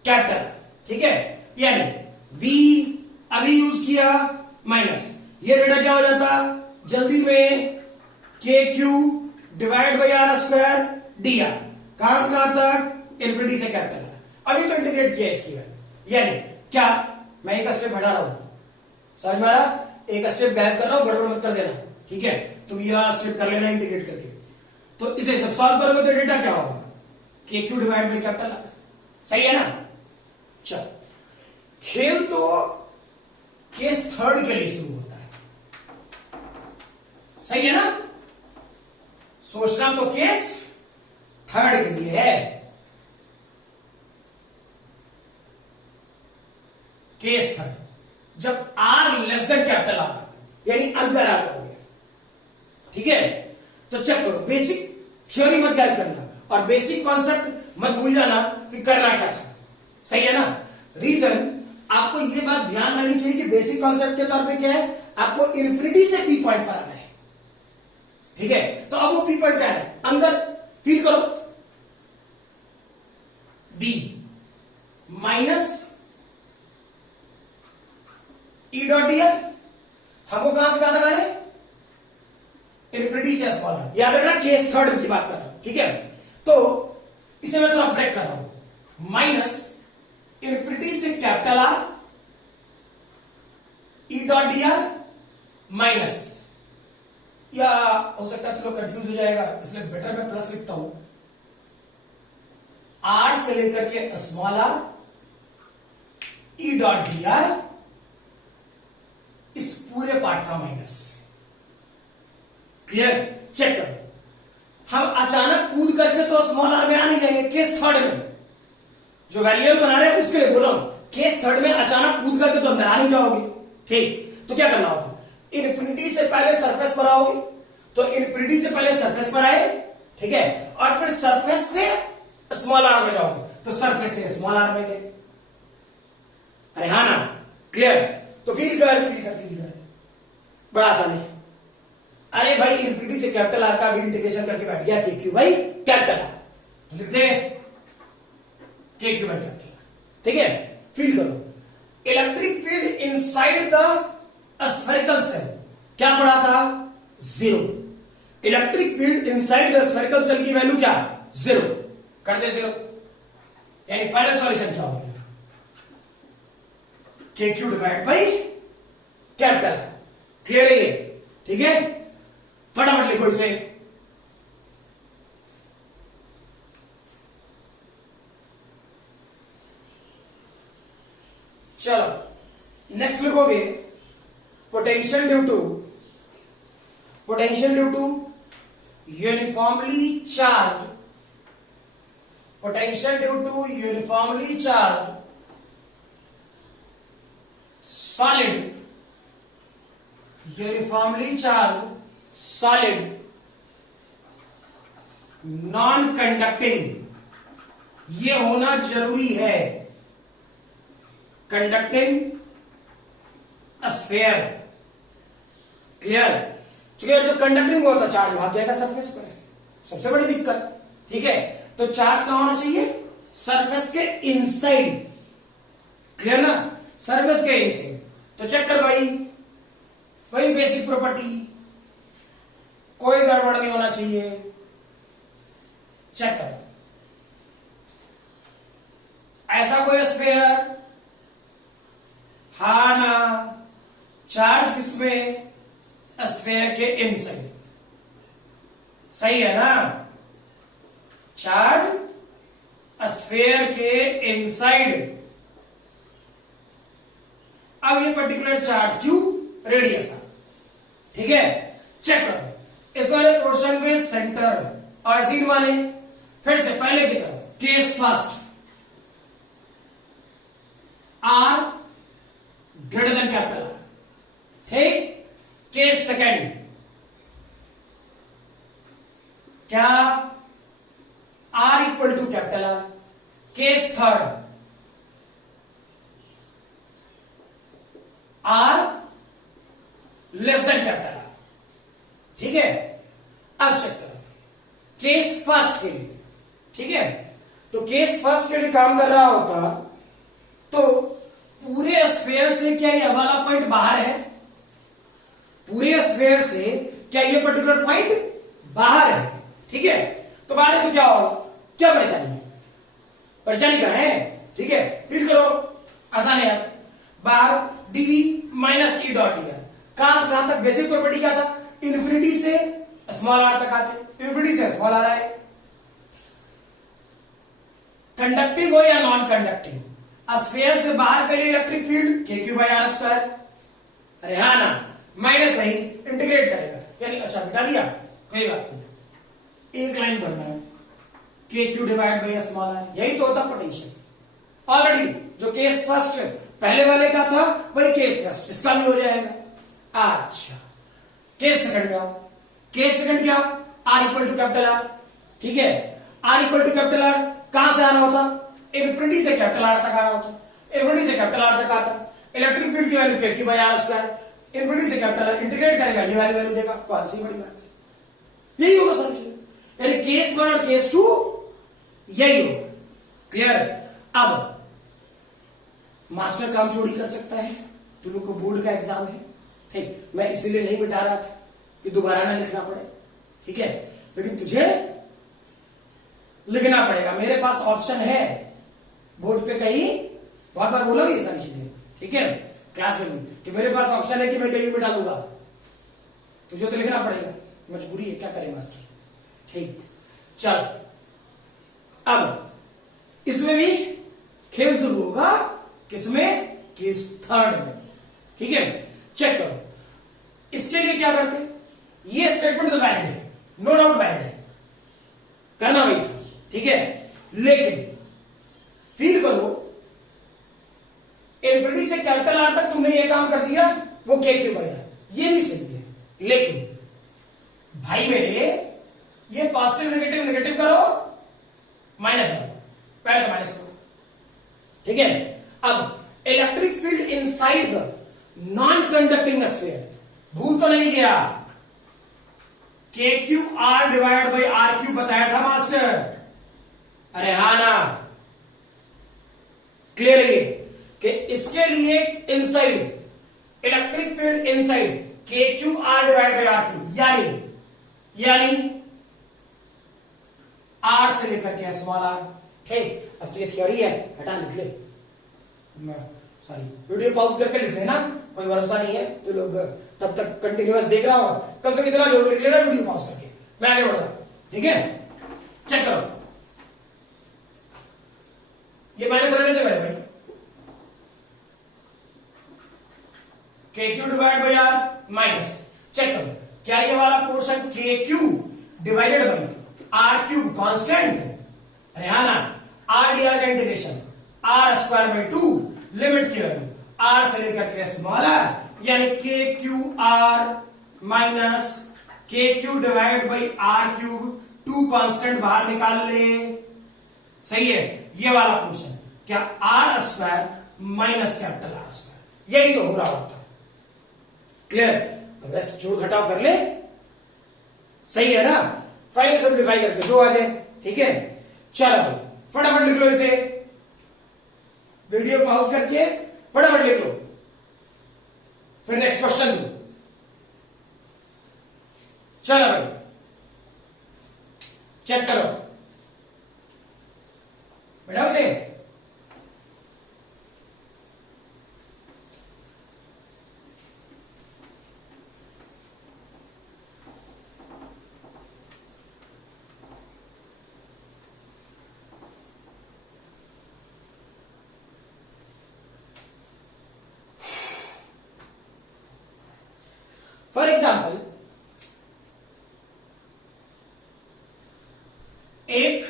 कैपिटल, ठीक है, यानी v अभी यूज किया माइनस, ये डेटा क्या हो जाता जल्दी में, K Q divide by R square D R, कहां से कहां तक, इन्फिनिटी से कैपिटल आर। अभी तो इंटीग्रेट किया इसकी वैल्यू, यानी क्या, मैं एक स्टेप हटा रहा हूं, समझ में आ रहा, एक स्टेप गायब कर रहा हूं, गड़बड़ मत कर देना, ठीक है, तुम ये वाला स्टेप कर लेना इंटीग्रेट करके। तो इसे जब सॉल्व करोगे तो डेटा क्या होगा, के Q divide by capital R, सही है ना। चल, खेल तो केस थर्ड के लिए शुरू होता है, सही है ना, सोचना तो केस थर्ड के लिए है। केस थर्ड, जब R less than capital R यानी अंदर आ जाओगे, ठीक है, तो चेक करो, बेसिक थ्योरी मत गायब करना और बेसिक कॉन्सेप्ट मत भूल जाना कि करना क्या था, सही है ना। रीजन, आपको यह बात ध्यान रखनी चाहिए कि बेसिक कॉन्सेप्ट के तौर पे क्या है, आपको इन्फिनिटी से पी पॉइंट पर आना है, ठीक है। तो अब वो पी पॉइंट क्या है, अंदर फील करो, B minus E dot D R, हमको कहां से कहां तक आना है, इन्फिनिटी से स्मॉल आर, याद रखना केस थर्ड की बात कर रहा हूं, ठीक है। तो इसे मैं थोड़ा ब्रेक कर रहा हूं, माइनस इन्फिनिटी से capital R E dot D are minus, या हो सकता है तो लोग कंफ्यूज हो जाएगा, इसलिए बेटर मैं प्लस लिखता हूं, आर से लेकर के small R E dot D are, इस पूरे पार्ट का माइनस, क्लियर। चेक करो, हम अचानक कूद करके तो स्मॉल आर में आ नहीं जाएंगे, केस थर्ड में जो वेरिएबल बना रहे हैं उसके लिए बोल रहा हूं, केस थर्ड में अचानक कूद करके तो अंदर आ नहीं जाओगे, ठीक। तो क्या करना होगा, इन्फिनिटी से पहले सरफेस पर आओगे, तो इन्फिनिटी से पहले सरफेस पर आए, ठीक है, और फिर सरफेस से स्मॉल आर में जाओगे, तो सरफेस से स्मॉल आर में गए, अरे हाँ ना, क्लियर। तो फील कर, बड़ा आसान है। अरे भाई इन्फिनिटी से कैपिटल आर का भी इंटीग्रेशन करके बैठ गया, के क्यू भाई कैपिटल आर, तो लिख दे के क्यू बाई कैपिटल आर, ठीक है। फील करो, electric field inside the spherical shell क्या पढ़ा था, 0। Electric field inside the spherical shell की वैल्यू क्या, 0, कर दे 0, यानी फाइनल सॉल्यूशन क्या हो गया, K Q divide by capital, clear है ये, ठीक है। फटाफट लिखो इसे, चलो नेक्स्ट लिखोगे, potential due to uniformly charge, potential due to uniformly charge solid, uniformly charge solid non conducting, ये होना जरूरी है, कंडक्टिंग स्फीयर, क्लियर। क्लियर, जो कंडक्टिंग होता है चार्ज भाग जाएगा सरफेस पर, सबसे बड़ी दिक्कत, ठीक है। तो चार्ज कहां होना चाहिए, सरफेस के इनसाइड, क्लियर ना, सरफेस के इनसाइड। तो चेक कर भाई, वही बेसिक प्रॉपर्टी, कोई गड़बड़ नहीं होना चाहिए, चेक करो, ऐसा कोई स्फीयर, हा ना, चार्ज किसमें, स्फीयर के इनसाइड, सही है ना, चार्ज स्फीयर के इनसाइड। अब ये पर्टिकुलर चार्ज क्यू, रेडियस, ठीक है। चेक करो, इस वाले पोर्शन में सेंटर और जीन वाले, फिर से पहले की तरह, case first R greater than capital R, ठीक। केस सेकेंड, क्या, R equal to capital R. Case third, R less than capital R, ठीक है। अब चेक करो, केस फर्स्ट के लिए ठीक है। तो केस फर्स्ट के लिए काम कर रहा होता तो पूरे स्फीयर से क्या ये वाला पॉइंट बाहर है, पूरे स्फीयर से क्या ये पर्टिकुलर पॉइंट बाहर है, ठीक है। तो बाहर है तो क्या होगा, क्या परेशानी है, परेशानी कहां है, ठीक है। फील करो, आसान है यार। बाहर DV minus E dot D R, कहां से कहां तक, बेसिक प्रॉपर्टी क्या था, इन्फिनिटी से स्मॉल आर तक आते, इन्फिनिटी से स्मॉल आर आए। कंडक्टिंग हो या नॉन कंडक्टिंग, स्फीयर से बाहर के लिए इलेक्ट्रिक फील्ड के क्यू बाई आर स्क्वायर, अरे हाँ ना, माइनस नहीं, इंटीग्रेट करेगा यानी, अच्छा बिठा दिया, कोई बात नहीं, एक लाइन भरना है, K Q divide by small R, यही तो होता पोटेंशियल। ऑलरेडी जो केस फर्स्ट पहले वाले का था वही केस फर्स्ट इसका भी हो जाएगा। अच्छा केस सेकंड में आओ, केस सेकंड क्या, R equal to capital R, ठीक है। R equal to capital R कहां से आना होता, इन्फिनिटी से कैपिटल आर तक आना होता, इन्फिनिटी से कैपिटल आर तक आता, इलेक्ट्रिक फील्ड की value K Q by R square, infinity से कैपिटल आर, इंटीग्रेट करेगा ये वाली वैल्यू देगा, कौन सी बड़ी बात है, यही होगा सॉल्यूशन। यानी केस 1 और केस 2 यही होगा, क्लियर। अब मास्टर काम चोरी कर सकता है, तुम लोग को बोर्ड का एग्जाम है, ठीक, मैं इसीलिए नहीं मिटा रहा था कि दोबारा ना लिखना पड़े, ठीक है, लेकिन तुझे लिखना पड़ेगा। मेरे पास ऑप्शन है बोर्ड पे, कहीं बहुत बार बोलोगे ये सारी चीजें, ठीक है, क्लास में भी, कि मेरे पास ऑप्शन है कि मैं कहीं मिटा लूंगा, तुझे तो लिखना पड़ेगा, मजबूरी है, क्या करे मास्टर, ठीक। चल अब इसमें भी खेल शुरू होगा, किसमें, केस थर्ड में, ठीक है। चेक करो, इसके लिए क्या करते, ये स्टेटमेंट तो वैलिड है, नो डाउट वैलिड है, करना वही था, ठीक है। लेकिन फील करो, इन्फिनिटी से कैपिटल आर तक तुमने ये काम कर दिया, वो के क्यू बाई आर, ये भी सही है, लेकिन भाई मेरे ये पॉजिटिव नेगेटिव नेगेटिव करो, माइनस करो, पहले तो माइनस करो, ठीक है। अब electric field inside the non conducting sphere, भूल तो नहीं गया, K Q R divide by R cube बताया था मास्टर, अरे हाँ ना, क्लियर है कि इसके लिए inside electric field inside K Q R divide by R cube, यानी आर से लेकर के स्मॉल आर, ठीक। अब तो ये थियोरी है, हटा लिख ले, सॉरी वीडियो पॉज करके लिख लेना, कोई भरोसा नहीं है तो लोग तब तक कंटिन्यूअस देख रहा होगा, कम से कम इतना जोर लिख लेना वीडियो पॉज करके, मैं आगे बढ़ रहा हूं, ठीक है। चेक करो, ये माइनस रहने दे मेरे भाई, K Q divide by R minus, check करो क्या ये वाला portion K Q divided by R cube constant, अरे हाँ ना, आर डी आर का integration R square by 2, limit की वैल्यू आर से लेकर के स्मॉल आर, यानी K Q R minus K Q divide by R cube, 2 constant बाहर निकाल ले, सही है। ये वाला पोर्शन क्या, R square minus capital are square, यही तो हो रहा होता है, क्लियर। अब रेस्ट जोड़ घटाव कर ले, सही है ना, फाइनल सिंप्लीफाई करके जो आ जाए, ठीक है। चलो भाई फटाफट लिख लो इसे, वीडियो पॉज करके फटाफट लिख लो, फिर नेक्स्ट क्वेश्चन दो। चलो भाई चेक करो बेटा उसे, फॉर एग्जाम्पल एक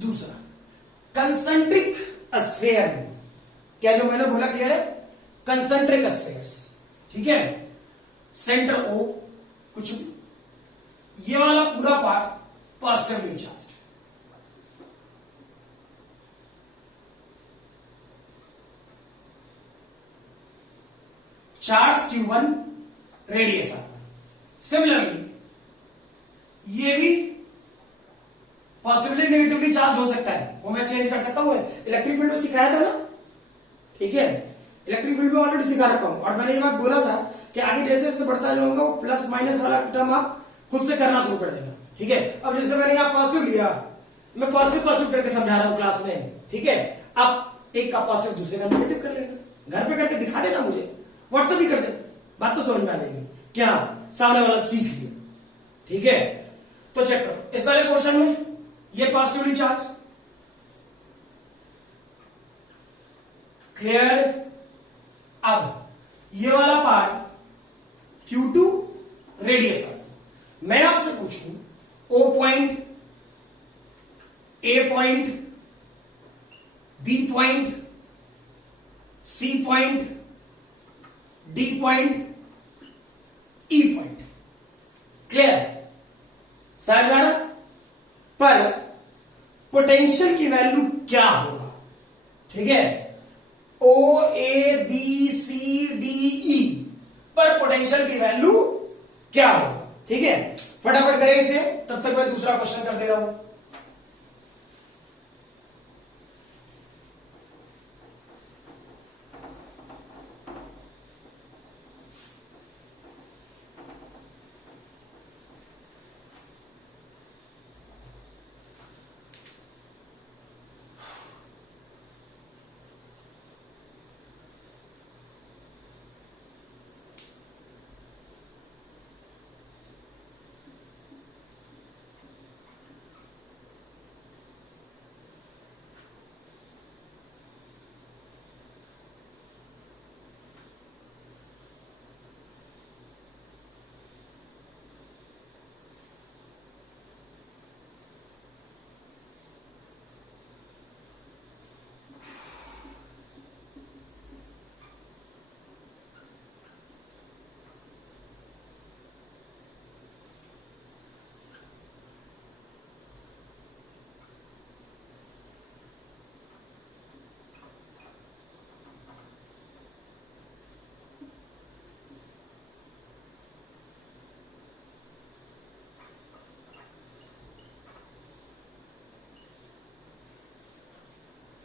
दूसरा कंसेंट्रिक स्फीयर में, क्या जो मैंने बोला क्लियर है, कंसेंट्रिक स्फीयर्स, ठीक है, सेंटर ओ कुछ ये वाला पूरा part positively charge, charge Q1 radius आता, सिमिलरली ये भी पॉजिटिवली नेगेटिवली चार्ज हो सकता है, वो मैं चेंज कर सकता हूँ। इलेक्ट्रिक फील्ड में सिखाया था ना, ठीक है, इलेक्ट्रिक फील्ड में ऑलरेडी सिखा रखा हूं। और मैंने ये बात बोला था कि आगे जैसे जैसे बढ़ता जाऊंगा वो प्लस माइनस वाला टर्म आप खुद से करना शुरू कर देना, ठीक है। अब जैसे मैंने यहाँ पॉजिटिव लिया, मैं पॉजिटिव पॉजिटिव करके समझा रहा हूँ क्लास में, ठीक है। अब एक का पॉजिटिव दूसरे का नेगेटिव कर लेना, घर पे करके दिखा देना, मुझे व्हाट्सएप ही कर देना, बात तो समझ में आ जाएगी क्या, सामने वाला सीख लिया, ठीक है। तो चेक करो इस वाले पोर्शन में ये पॉजिटिवली चार्ज, क्लियर। अब ये वाला पार्ट Q2 रेडियस, मैं आपसे पूछूं O point, A point, B point, C point, D point, E point, clear, समझ में आ रहा। पर पोटेंशियल की वैल्यू क्या होगा, ठीक है, O A B C D E पर पोटेंशियल की वैल्यू क्या होगा, ठीक है। फटाफट करें इसे, तब तक मैं दूसरा क्वेश्चन कर दे रहा हूं।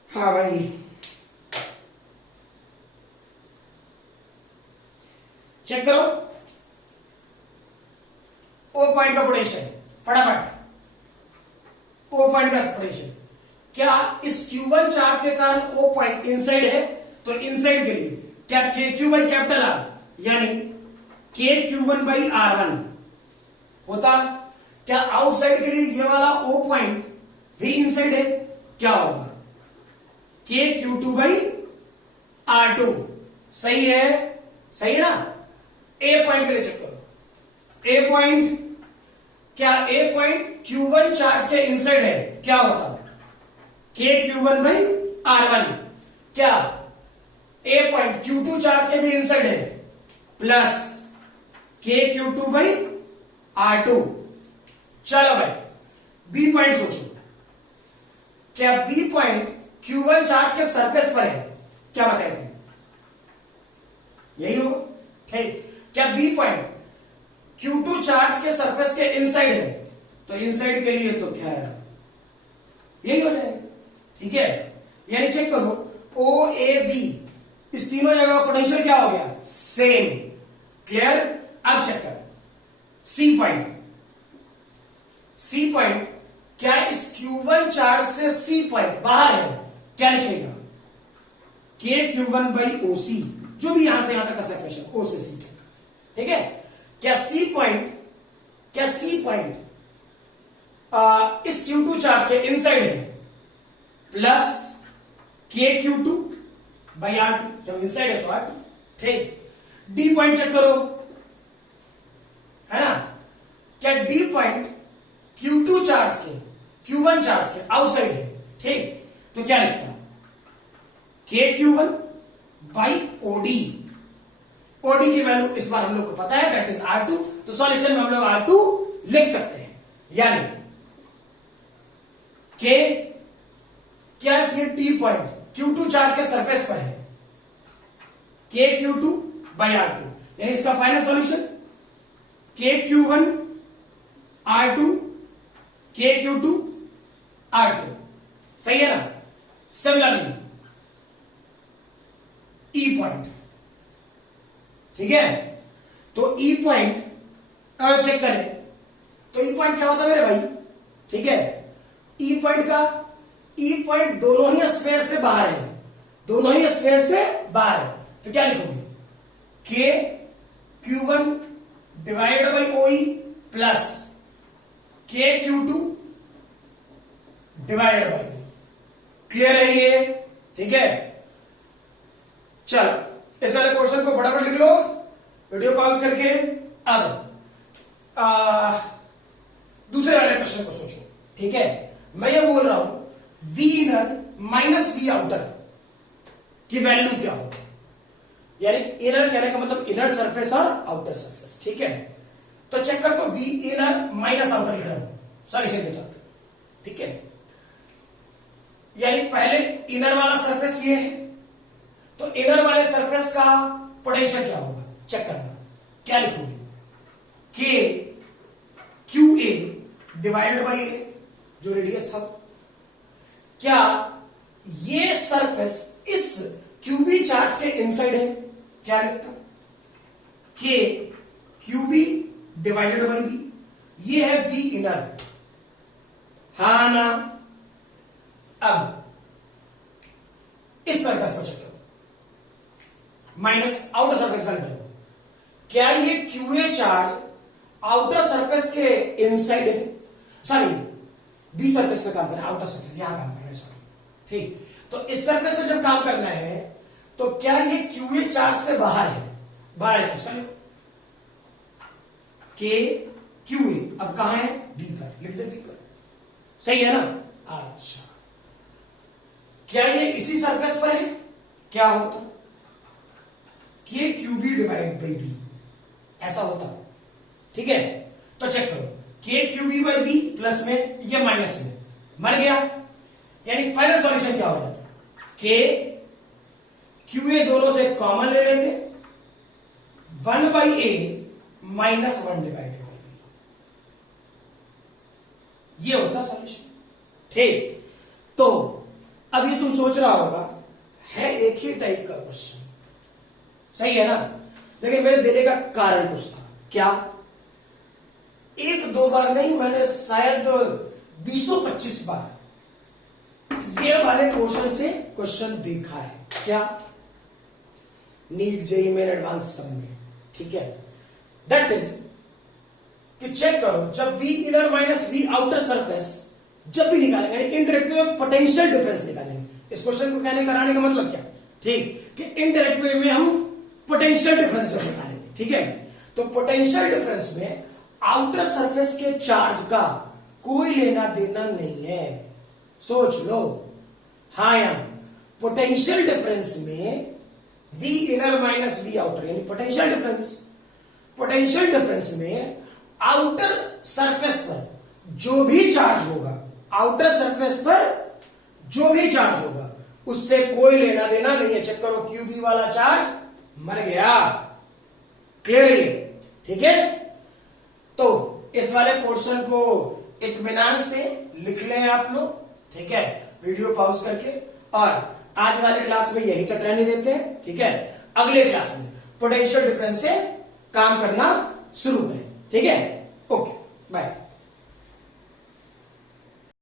हाँ भाई, चेक करो ओ पॉइंट का पोटेंशियल, फटाफट ओ पॉइंट का पोटेंशियल क्या, इस Q1 चार्ज के कारण ओ पॉइंट इनसाइड है, तो इनसाइड के लिए क्या KQ बाई कैपिटल आर यानी KQ1 बाई R1 होता, क्या आउटसाइड के लिए ये वाला ओ पॉइंट भी इनसाइड है, क्या होगा KQ2 बाई R2, सही है, सही है ना। ए पॉइंट के लिए चेक करो, ए पॉइंट, क्या ए पॉइंट Q1 चार्ज के इनसाइड है, क्या होता KQ1 बाई R1, क्या ए पॉइंट Q2 चार्ज के भी इनसाइड है प्लस KQ2 बाई R2। चलो भाई बी पॉइंट सोचो, क्या बी पॉइंट Q1 चार्ज के सरफेस पर है, क्या बताए थे, यही होगा, ठीक। क्या बी पॉइंट Q2 चार्ज के सरफेस के इनसाइड है, तो इनसाइड के लिए तो क्या है, यही हो जाएगा, ठीक है। यानी चेक करो O A B इस तीनों जगह का पोटेंशियल क्या हो गया, सेम, क्लियर। अब चेक कर सी पॉइंट, सी पॉइंट क्या इस Q1 चार्ज से सी पॉइंट बाहर है, क्या लिखेगा KQ1 बाई OC, जो भी यहां से यहां तक का सेपरेशन O से C तक, ठीक है। क्या सी पॉइंट, क्या सी पॉइंट इस Q2 चार्ज के इनसाइड है प्लस KQ2 बाई R2, जब इनसाइड है तो R2, ठीक। डी पॉइंट चेक करो, है ना, क्या डी पॉइंट Q2 चार्ज के Q1 चार्ज के आउटसाइड है, ठीक, तो क्या लिखता है KQ1 बाई OD, OD की वैल्यू इस बार हम लोग को पता है, दैट इज R2, तो सॉल्यूशन में हम लोग R2 लिख सकते हैं, यानी K, क्या ये टी पॉइंट Q2 चार्ज के सरफेस पर है KQ2 बाई R2, यानी इसका final solution KQ1 R2 KQ2 R2, सही है ना। सिमिलरली ई पॉइंट, ठीक है। तो ई पॉइंट अगर चेक करें तो ई पॉइंट क्या होता है मेरे भाई, ठीक है। ई पॉइंट दोनों ही स्फीयर से बाहर है, दोनों ही स्फीयर से बाहर है। तो क्या लिखोगे, के Q1 divide by OE plus के Q2 divided by OE। Clear है ये, ठीक है। चलो इस वाले क्वेश्चन को फटाफट लिख लो वीडियो पॉज करके। अब दूसरे वाले क्वेश्चन को सोचो, ठीक है। मैं ये बोल रहा हूं V inner minus V outer की वैल्यू क्या होगी, यानी इनर कहने का मतलब इनर सरफेस और आउटर सरफेस, ठीक है। तो चेक कर, तो वी इनर माइनस आउटर लिख रहा हूं, सॉरी से बेटा, ठीक है। यानी पहले इनर वाला सरफेस ये है, तो इनर वाले सरफेस का पोटेंशियल क्या होगा चेक करना। क्या लिखोगे, के QA डिवाइडेड बाई ए, जो रेडियस था। क्या ये सरफेस इस QB चार्ज के इनसाइड है, क्या लिखता, के QB डिवाइडेड बाई बी, ये है बी इनर, हा ना। अब इस सरफेस को चेक करो, माइनस आउटर सरफेस का करो, क्या ये QA चार्ज आउटर सरफेस के इनसाइड है, सॉरी बी सरफेस पे काम करना है, आउटर सरफेस यहां काम करना है, सॉरी, ठीक। तो इस सरफेस पे जब काम करना है तो क्या ये QA चार्ज से बाहर है, बाहर है, तो लिखो के QA, अब कहां है, बी पर, लिख दे बी पर, सही है ना। अच्छा, क्या ये इसी सरफेस पर है, क्या होता, के QB डिवाइड बाई बी, ऐसा होता, ठीक है। तो चेक करो, के QB बाई बी प्लस में ये माइनस में मर गया, यानी फाइनल सॉल्यूशन क्या हो जाता, के QA दोनों से कॉमन ले लेते, 1 by A minus 1 divided by B, ये होता सॉल्यूशन, ठीक। तो अब ये तुम सोच रहा होगा है एक ही टाइप का क्वेश्चन, सही है ना, लेकिन मेरे देने का कारण कुछ था, क्या, एक दो बार नहीं, मैंने शायद 20-25 बार ये वाले क्वेश्चन से क्वेश्चन देखा है, क्या, नीट जेईई मेन एडवांस सब में, ठीक है। दैट इज कि चेक करो, जब V inner minus V outer surface जब भी निकालेंगे, इनडायरेक्ट वे में पोटेंशियल डिफरेंस निकालेंगे। इस क्वेश्चन को कहने कराने का मतलब क्या, ठीक, कि इनडायरेक्ट वे में हम पोटेंशियल डिफरेंस निकालेंगे, ठीक है। तो पोटेंशियल डिफरेंस में आउटर सरफेस के चार्ज का कोई लेना देना नहीं है, सोच लो, हाँ या पोटेंशियल डिफरेंस में V inner minus V outer, यानी पोटेंशियल डिफरेंस में आउटर सरफेस पर जो भी चार्ज होगा, आउटर सरफेस पर जो भी चार्ज होगा उससे कोई लेना देना नहीं है। चेक करो, QB वाला चार्ज मर गया, क्लियर है, ठीक है। तो इस वाले पोर्शन को इत्मीनान से लिख लें आप लोग, ठीक है, वीडियो पॉज करके। और आज वाले क्लास में यही तक रहने देते हैं, ठीक है। अगले क्लास में पोटेंशियल डिफरेंस से काम करना शुरू करें, ठीक है। Okay, bye.